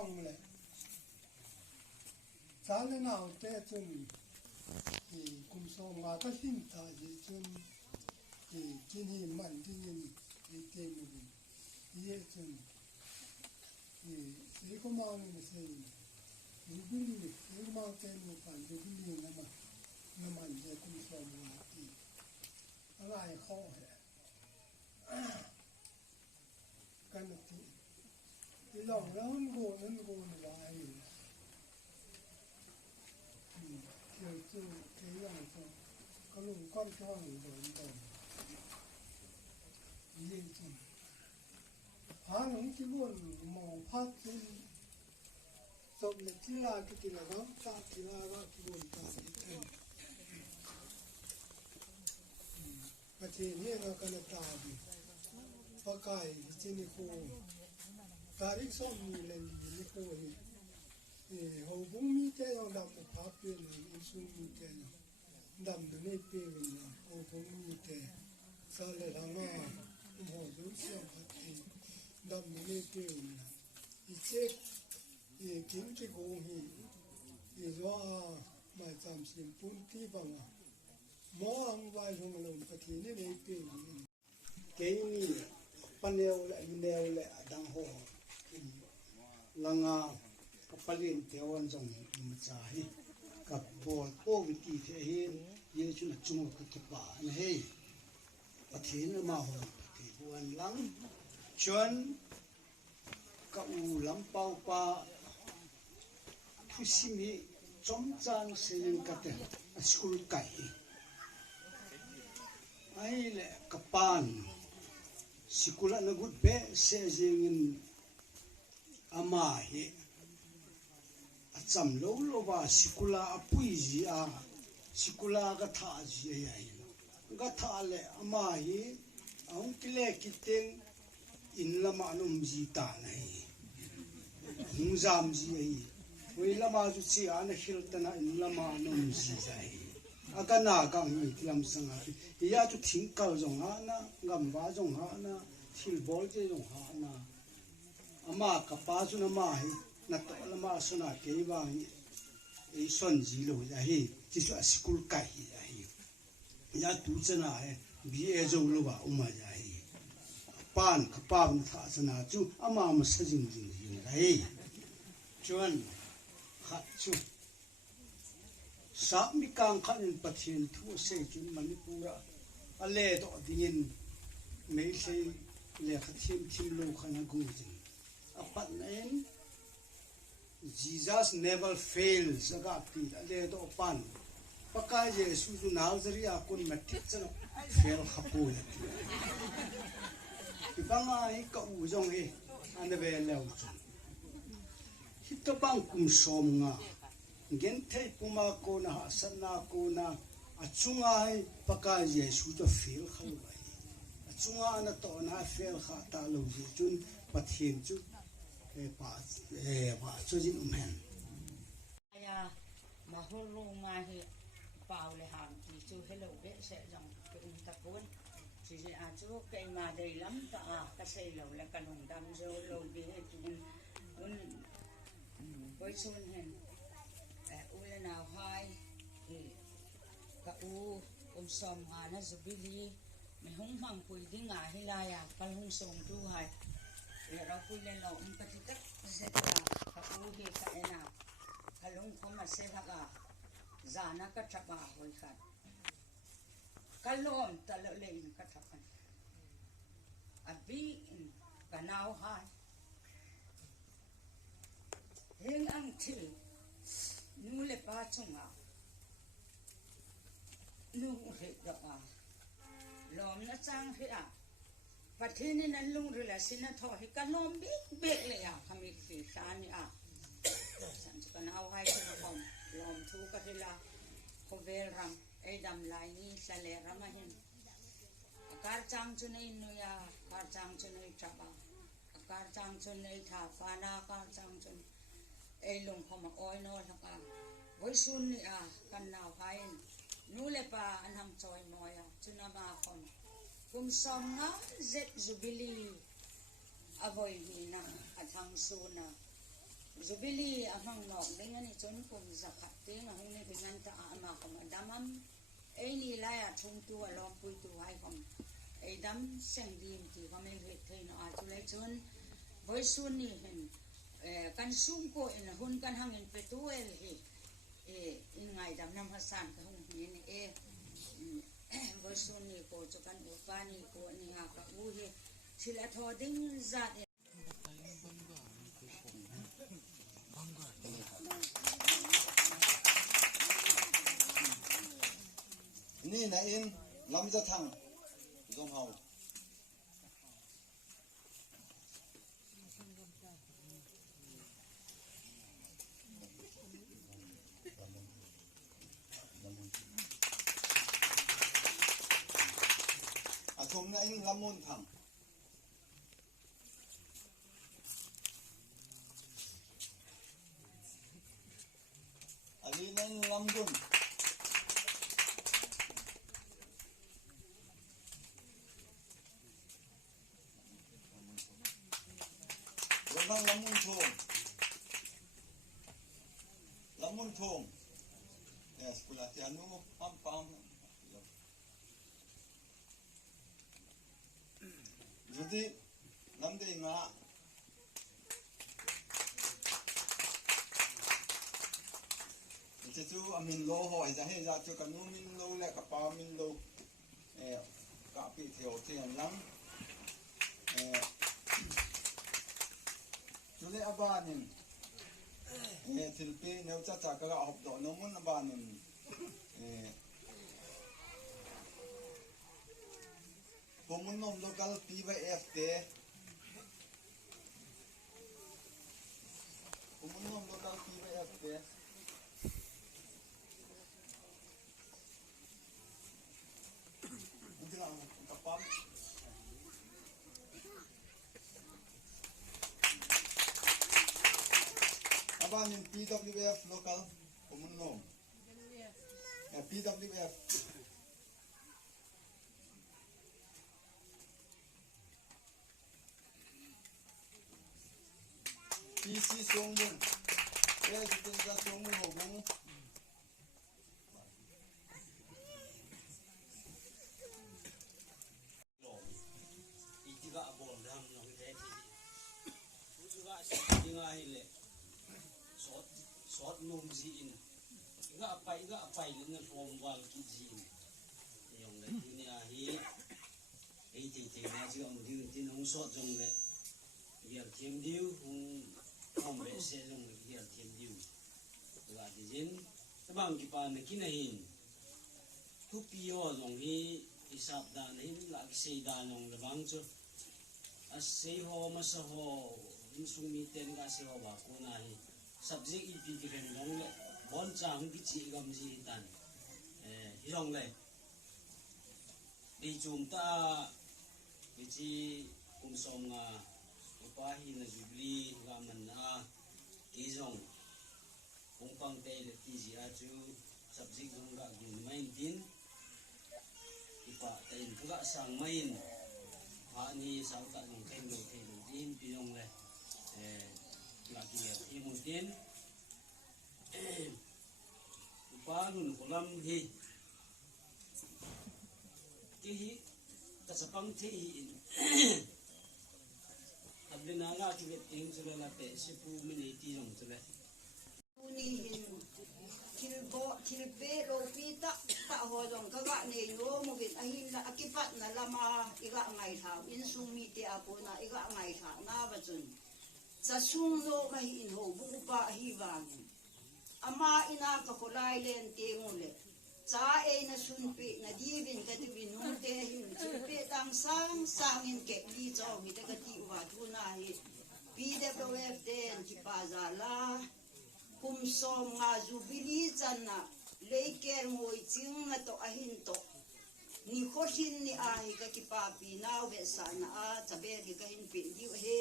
long lệ giá lên nào té chân thì cùng xong mà các hình thà gì chân thì chân hi mạnh chân hi thì tên mình thì chân thì sẽ có mang mình sẽ rubili sẽ có mang tên một phần rubili nó mà sẽ cùng xong mà thì anh ai khó hệ cái này thì lòng nó ngô lại kiểu chứ cái lòng cho có lúc con cho người rồi gì chứ phá nó chỉ muốn màu phát trên sọc này chỉ là cái là đó ta chỉ là cái buồn ta thì mà thì nghe là cái là ta đi phá cái trên này khô ta đi xong như lên như khô thì hầu cũng mi cái nào đầm một phá bên này in xuống mi cái nào đầm nó này bên này hầu cũng mi cái sao lại thằng nó hầu cũng xem phát thì đầm nó này bên này thì chết thì kiếm cái gỗ thì do mà chăm xem phun tí bằng mỏ ăn vài hôm rồi phát thì này bên cái này panel lại đang hồ langa kapalin tewan jong mchahi kap bol po viti the hin ye chu chung ka pa na he pathin ma ho pati buan lang chuan ka u lam pau pa khusimi chom chang selin ka te school kai ai le kapan sikula na good be se jingin ama hi acham lo ba sikula apui ji a sikula ga tha ji ya ga tha le ama hi aung kile kiteng in lama num ji ta nai hung jam ji ai wei lama ju chi an hil tana in lama num ji jai aga na ga mi tiam sanga ya ju thing kal jong ha na ngam ba jong ha na thil bol je jong ha na ama kapa su na ma hi na to la ma su na ke ba e son ji lo ya hi ji su school kai ya hi ya tu chana he bi e zo lo ba uma ya hi pan kapa n tha chana chu ama ma sa jing jing ji na hi chuan khat chu sa mi kang khan pathin thu se chu manipura ale do dingin me se le khathim thim lo khana gu jing apat nain Jesus never fails agati ale do pan paka Yesu ju nazari akun matik chano fail khapu ibanga ai ka u jong e anabe lew hit bang kum som nga gen thei puma ko na sanna ko na achunga ai paka Yesu jo fail khal bai achunga na to na fail kha ta lo ji chun pathin chu pa cho jin men ya ma holo nga hi pau le ham ti chu hello be se jong ke ta pon si je a chu ke ma dei lam ta a ka sei lo le kanung dam zo lo bi he tu un boi chun hen u le na hai ka u som nga na zubili me hung mang pui ding nga hi la ya kal hung song tu hai le ra pui le lo ka ti tak se ta ka u hi ka ena kalung khoma se ha ka zana ka thapa hoi khat kalom ta lo le in ka thapan abi in kanau hai heng ang thil nu le pa chunga nu he da a lom na chang he a pathini nan lung rila sina tho hi kalom be le ya khami fi sani a san kan au hai ko kom lom thu ka hila ko vel ram e dam lai ni sale ram hin akar chang chu nei nu ya akar chang chu nei thaba akar chang chu nei tha fa na akar chang chu e lung khom oi no thaka voi sun ni a kan nau hai nu le pa anham choi moya chuna ma khom kum som nga zet zubili avoi ni na athang su na Zubili amang nok dengan ni chon kum zakat ting ahung ni dengan ta ama kam damam ei ni la ya chung tu along pui tu hai kam ei dam seng dim ti kam ei he thein a chu lai chon voi sun ni hen kan sum ko in hun kan hangin petuel he in ngai dam nam hasan ka hung ni ni voi sun ni ko chu kan upani ko ni nga ka u he sila tho ding zat ni na in lam za thang zong hau athum na in lamun thang ali na in lamgun lamun thong yes kula ti anu pam pam jadi namde nga itu tu amin lo ho ai he za tu kanu min lo le ka pa min lo ka pi theo tiang lang Jule abanin tilpi neu cha cha ka hop do no mun abanin pomun nom local PYFT pomun nom local PYFT Undang kapam abanin PWF local pomun nom PWF PC Songmun kita sudah Songmun hubung itiga abom dam no he ti juga singa hile sot num ji in iga apai le na form wal ki ji yong le dunia hi ei ti na ji om di tin hong sot jong le yer thiam diu hong be se jong le yer thiam diu ga ti jin tabang ki pa na kinahin tu pio jong hi isap dan hin la ki sei dan nong le bang chu as sei ho ma sa ho in sung mi ten ga se ho ba ko na hi subject i pi ki ren dong le bon chang ki chi gam ji tan hi rong le di chum ta ki chi kum som nga upa hi na jubli ga man na ki jong kum pang te le ti ji a chu subject jong ga gi main tin ipa ten ga sang main ha ni sau ta nong ken lo din pi rong le là kia imutin upa nun kolam hi ki hi ta sapang thi in tablina la ki vet ing sula la te sipu mini ti rong sula ni kilbe lo pita ta ho dong ka ga ne yo mo git ahin la akipat na lama iga ngai tha in sung mi te apo na iga ngai tha na ba chun sa sung no mai in ho bu pa hi wang ama ina ka kolai len te ngule cha e na sun pe na di bin ka ti bin no te hin pe tang sang in ke li cho mi te ka ti wa thu na hi PWF den ki pa za la kum som nga jubili chan na leiker ngoi ching na to ahin to ni khosin ni a hi ka ki pa pi naw be sa na a chabe ki ka hin pe di he